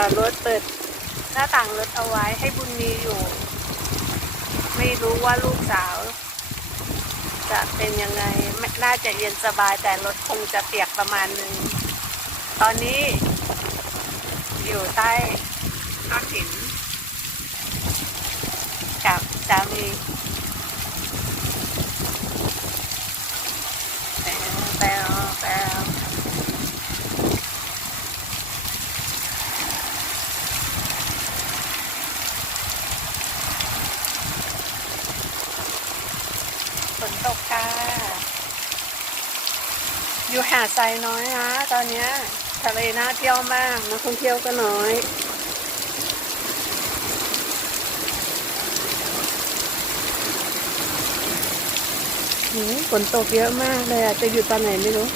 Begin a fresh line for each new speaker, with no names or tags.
อดรถเปิดหน้าต่างรถเอาไว้ให้บุญมีอยู่ ไม่รู้ว่าลูกสาว จะเป็นยังไงไม่น่าจะเย็นสบายแต่รถคงจะเปียกประมาณหนึ่งตอนนี้ อยู่ใต้ก้อนหินกับสามีแปวแปวแปวฝนตกค่ะ อยู่หาดทรายน้อยนะ ตอนเนี้ยทะเลน่าเที่ยวมากนักท่องเที่ยวก็น้อย ฝนตกเยอะมากเลยอะ จะหยุดตอนไหนไม่รู้